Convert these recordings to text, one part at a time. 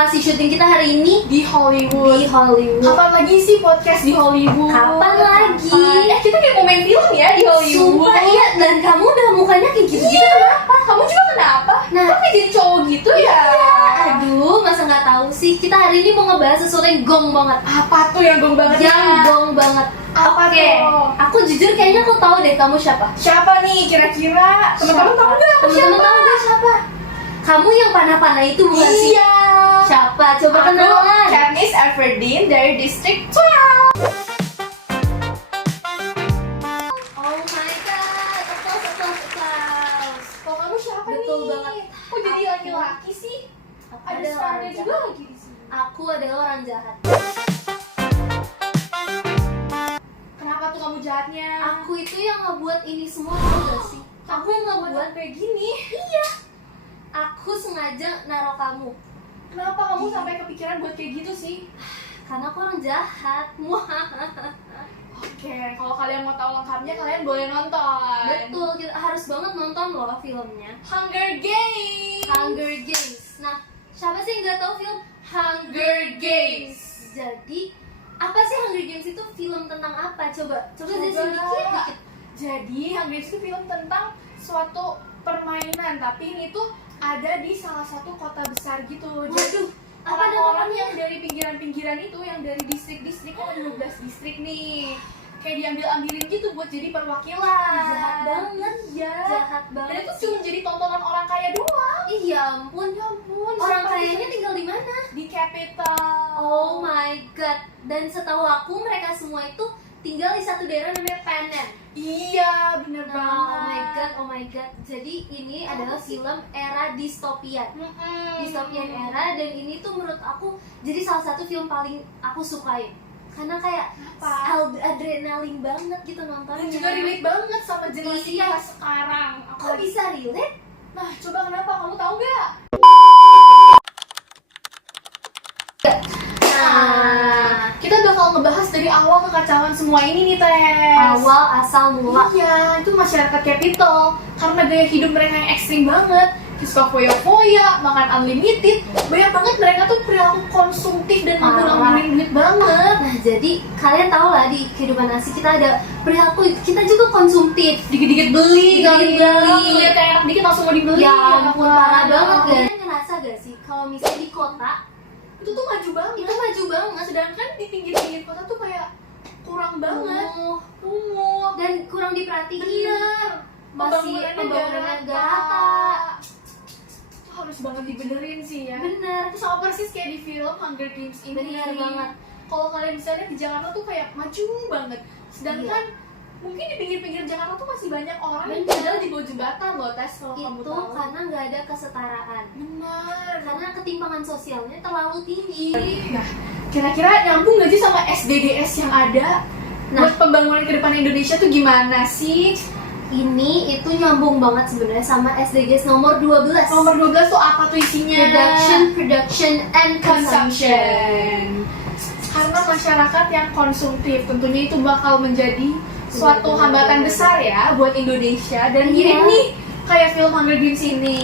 lokasi syuting kita hari ini di Hollywood. Kapan lagi sih podcast di Hollywood? Kapan lagi? Kita kayak mau main film ya di Hollywood. Sumpah iya, dan kamu udah mukanya kayak gitu. Kenapa? Kamu juga kenapa? Nah, kamu kayak jadi cowok gitu ya? Aduh, masa nggak tahu sih. Kita hari ini mau ngebahas sesuatu yang gong banget. Apa tuh yang gong banget? Yang gong banget. Apa Oke, tuh? aku jujur kayaknya aku tahu deh kamu siapa. Siapa nih kira-kira? Teman-teman tahu nggak aku siapa? Teman-teman tahu nggak siapa? Kamu yang panah-panah itu bukan sih? Iya. Siapa? Coba Aku kenalan. Katniss Everdeen dari District 12. Oh my god, applause. Kalau kamu siapa Betul nih? banget. Kok jadi Aku- laki-laki sih? Aku Ada adalah starnya orang juga jahat. lagi di sini. Aku adalah orang jahat. Kenapa tuh kamu jahatnya? Aku itu yang ngebuat ini semua, tau gak sih? Aku yang ngebuat. kayak gini. Iya. Aku sengaja naruh kamu. Kenapa kamu sampai kepikiran buat kayak gitu sih? Karena aku orang jahat. Oke, kalau kalian mau tahu lengkapnya kalian boleh nonton. Betul, kita harus banget nonton loh filmnya. Hunger Games. Hunger Games. Nah, siapa sih yang nggak tahu film Hunger Games. Jadi, apa sih Hunger Games itu film tentang apa? Coba jelasin dikit. Jadi Hunger Games itu film tentang suatu permainan, tapi ini tuh ada di salah satu kota besar gitu. Jadi Waduh, apa ada orang-orang namanya? yang dari pinggiran-pinggiran itu, yang dari distrik-distrik, kan ada 12 distrik nih, kayak diambil-ambilin gitu buat jadi perwakilan. Jahat banget. Iya. Jahat Dan banget. itu cuma jadi tontonan orang kaya doang. Iya ampun, Ya ampun. orang siapa kayanya bisa- tinggal di mana? di capital. Oh my god. Dan setahu aku mereka semua itu tinggal di satu daerah namanya Panem. Iya, bener banget. Oh my god. Jadi ini adalah film era distopian. Dystopian era, dan ini tuh menurut aku jadi salah satu film paling aku sukain. Karena kayak adrenalin banget gitu nontonnya. Dan juga relate banget sama generasi Iya. kita sekarang. Kok bisa relate? Nah, coba kenapa? Kamu tahu gak? Nah, Kita bakal ngebahas dari awal kekacauan semua ini nih, Tess. awal asal mula. Iya, itu masyarakat capital. Karena gaya hidup mereka yang ekstrim banget, suka foya-foya, makan unlimited, banyak banget mereka tuh perilaku konsumtif dan ngambil-ngambilin duit banget. Nah, jadi kalian tahu lah di kehidupan asli kita ada perilaku, kita juga konsumtif. Dikit-dikit beli, Dikit-dikit beli. lihat yang enak dikit langsung mau dibeli. Ya ampun, parah banget kan? Kalian ngerasa gak sih kalau misalnya di kota Itu tuh maju banget. itu maju banget, Sedangkan di pinggir-pinggir kota tuh kayak kurang banget. kumuh, dan kurang diperhatiin. Bener. Masih pembangunannya gak rata. Itu harus banget dibenerin sih ya. Bener. Itu sama persis kayak di film Hunger Games ini. Bener banget. Kalau kalian bisa lihat di Jakarta tuh kayak maju banget. Sedangkan mungkin di pinggir-pinggir Jakarta tuh masih banyak orang yang Bener. padahal di bawah jembatan loh, Tes, kalau kamu Itu tahu. karena nggak ada kesetaraan. Benar. Karena ketimpangan sosialnya terlalu tinggi. Nah, kira-kira nyambung gak sih sama SDGs yang ada? Nah. Buat pembangunan ke depan Indonesia tuh gimana sih? Ini itu nyambung banget sebenarnya sama SDGs nomor 12. Nomor 12 tuh apa tuh isinya? Production and consumption. Karena masyarakat yang konsumtif tentunya itu bakal menjadi suatu hambatan besar ya buat Indonesia. Dan Iya. mirip nih kayak film Hunger Games ini.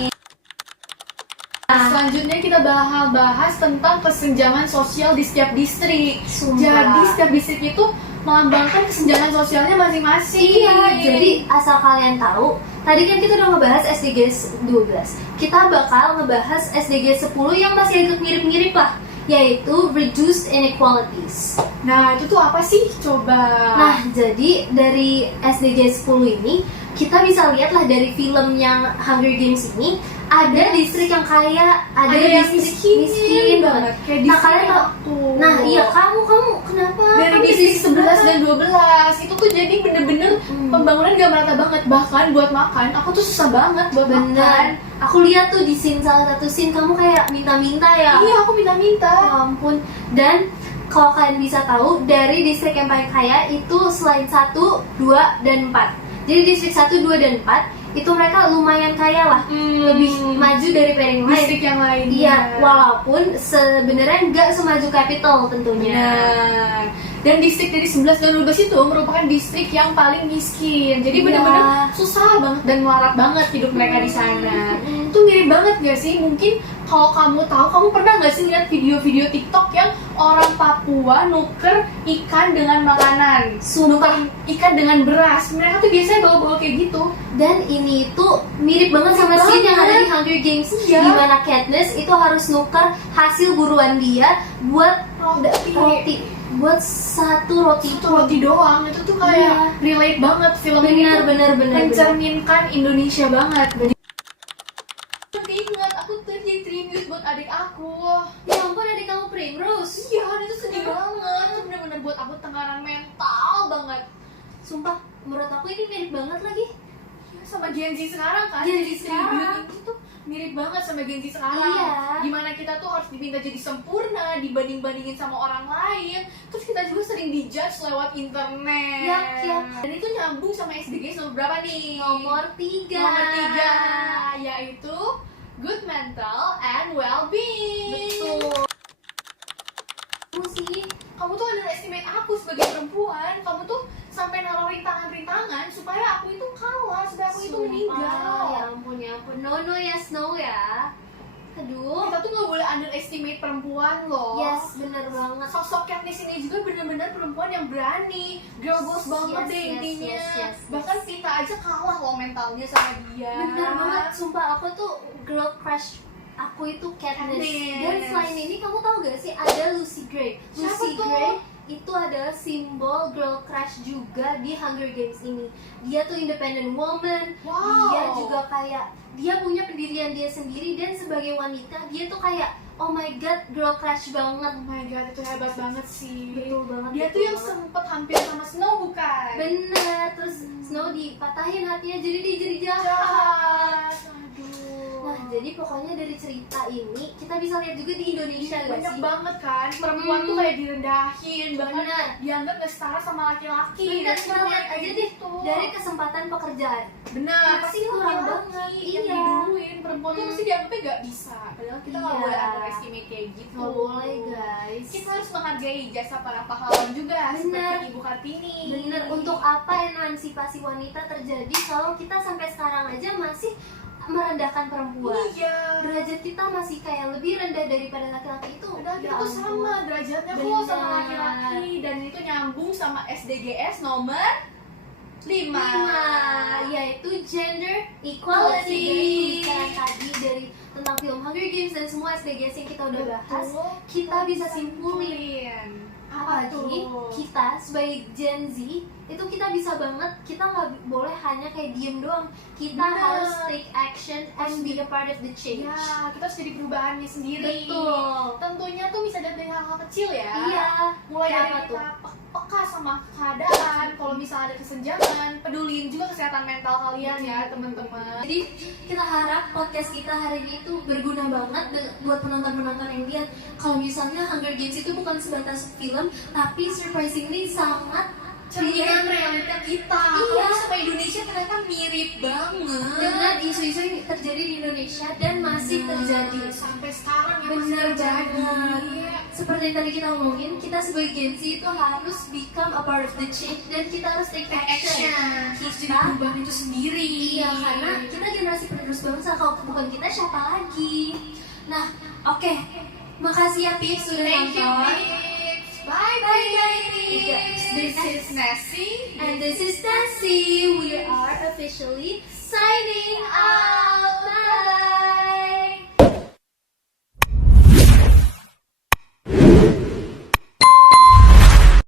Selanjutnya kita bakal bahas tentang kesenjangan sosial di setiap distrik. Sumpah. Jadi setiap distrik itu melambangkan kesenjangan sosialnya masing-masing. Iya, jadi asal kalian tahu, tadi kan kita udah ngebahas SDGs 12. Kita bakal ngebahas SDGs 10 yang masih agak mirip-mirip lah, yaitu Reduced Inequalities. Nah, itu tuh apa sih? Coba. Nah, jadi dari SDGs 10 ini, kita bisa lihat lah dari film yang Hunger Games ini, ada distrik yang kaya, ada yang distrik miskin banget. Kayak Nah, distrik kalian tahu? aku. Nah, iya, kamu kenapa? Dari Kamu distrik 11 kenapa? dan 12 itu tuh jadi bener-bener pembangunan gak merata banget. Bahkan buat makan aku tuh susah banget buat makan. Bener. Aku lihat tuh di salah satu scene kamu kayak minta-minta ya. Iya, aku minta-minta. Ya ampun. Dan kalau kalian bisa tahu, dari distrik yang paling kaya itu selain 1, 2, dan 4. Jadi distrik 1, 2, dan 4 itu mereka lumayan kaya lah. lebih maju daripada yang lain. Distrik yang lain. Iya, walaupun sebenarnya nggak semaju Capital tentunya. Benar. Dan distrik dari 11 dan 12 itu merupakan distrik yang paling miskin. Jadi Iya. benar-benar susah banget dan melarat banget hidup mereka di sana. Itu mirip banget gak sih? Mungkin kalau kamu tahu, kamu pernah gak sih lihat video-video TikTok yang orang Papua nuker ikan dengan makanan, nuker ikan dengan beras. Mereka tuh biasanya bawa-bawa kayak gitu. Dan ini tuh mirip banget sama Mirip scene yang ada banget. di Hunger Games, Iya. di mana Katniss itu harus nuker hasil buruan dia buat roti, buat satu roti. Itu roti doang. Itu tuh kayak relate banget film ini tuh. Benar. Mencerminkan Indonesia banget. Ingat, aku tuh jadi tribute buat adik aku. Ya ampun, adik kamu Primrose. Iya, itu sedih banget. Itu bener-bener buat aku tekanan mental banget. Sumpah, menurut aku ini mirip banget lagi. Ya, sama Gen Z sekarang kan. Gen Z Jadi sekarang. tribute itu tuh mirip banget sama Gen Z sekarang. Iya. Dimana kita tuh harus diminta jadi sempurna, dibanding-bandingin sama orang lain. Terus kita juga sering dijudge lewat internet. Yap. Dan itu nyambung sama SDG nomor berapa nih? Nomor 3. Nomor 3, yaitu good mental and well-being. Betul. Kamu sih, Kamu tuh underestimate aku sebagai perempuan. Kamu tuh sampai naruh rintangan-rintangan supaya aku itu kalah, supaya aku itu sumpah, meninggal. ya ampun. No ya Snow ya. Aduh. Kita tuh nggak boleh underestimate perempuan loh. Yes, bener banget. Sosok Katniss ini juga benar-benar perempuan yang berani, girl boss banget deh intinya. Yes. Bahkan kita aja kalah loh mentalnya sama dia. Bener banget, sumpah aku tuh girl crush aku itu Katniss. Katniss. Dan selain ini kamu tahu gak sih ada Lucy Gray. Siapa Lucy tuh? Gray itu adalah simbol girl crush juga di Hunger Games ini. Dia tuh independent woman. Wow. Dia juga kayak dia punya pendirian dia sendiri, dan sebagai wanita dia tuh kayak oh my god, girl crush banget. Oh my god, itu hebat banget sih. Betul banget. Dia betul tuh yang banget. sempet hampir sama Snow bukan? Bener, terus Snow dipatahin hatinya jadi dia jadi jahat. Jahat. Aduh. Nah, jadi pokoknya dari cerita ini kita bisa lihat juga di Indonesia gak banyak sih? banget kan perempuan tuh kayak direndahin, bahkan Bener. dianggap gak setara sama laki-laki. Bener, Dan cuma lihat kayak aja deh gitu. dari kesempatan pekerjaan. Benar, Pasti pasti kurang kurang banget. banget yang Iya. diduluin. Perempuan tuh pasti dianggapnya gak bisa. Padahal kita gak Iya. boleh underestimate kayak gitu. Nggak boleh guys. Kita harus menghargai jasa para pahlawan juga. Bener. Seperti Ibu Kartini. Bener, untuk apa emansipasi wanita terjadi kalau kita sampai sekarang aja masih merendahkan perempuan? Iya. Derajat kita masih kayak lebih rendah daripada laki-laki itu. Padahal kita Ya tuh ampun. sama derajatnya kok Bener. sama laki-laki. Dan itu nyambung sama SDGs nomor 5, yaitu gender equality. Equality. Dari tadi dari tentang film Hunger Games dan semua SDGs yang kita udah bahas, kita bisa simpulin apa apalagi tuh? kita sebagai Gen Z itu kita bisa banget, kita nggak boleh hanya kayak diem doang, kita Bener. harus take action and be a part of the change. Ya, kita harus jadi perubahannya sendiri. Betul. Tentunya tuh bisa dari hal-hal kecil ya. Iya. Mulai Kayak dari apa kita peka sama keadaan. Kalau misalnya ada kesenjangan, peduliin juga kesehatan mental kalian ya, teman-teman. Jadi kita harap podcast kita hari ini itu berguna banget buat penonton-penonton yang lihat kalau misalnya Hunger Games itu bukan sebatas film, tapi surprisingly sangat Cerminan realita kita. Iya. Sama Indonesia ternyata mirip banget. dengan isu-isu yang terjadi di Indonesia dan masih terjadi. Sampai sekarang ya masih Bener terjadi. banget. Seperti yang tadi kita ngomongin, kita sebagai Gen Z itu harus become a part of the change dan kita harus take action. Terus jadi Kita, perubahan itu sendiri. iya, karena kita generasi penerus bangsa. Kalau bukan kita siapa lagi? Nah, oke. Makasih ya Pip sudah Thank you, nonton. Pix. Bye bye Pix. This is Nessie. And this is Nancy. We are officially signing out.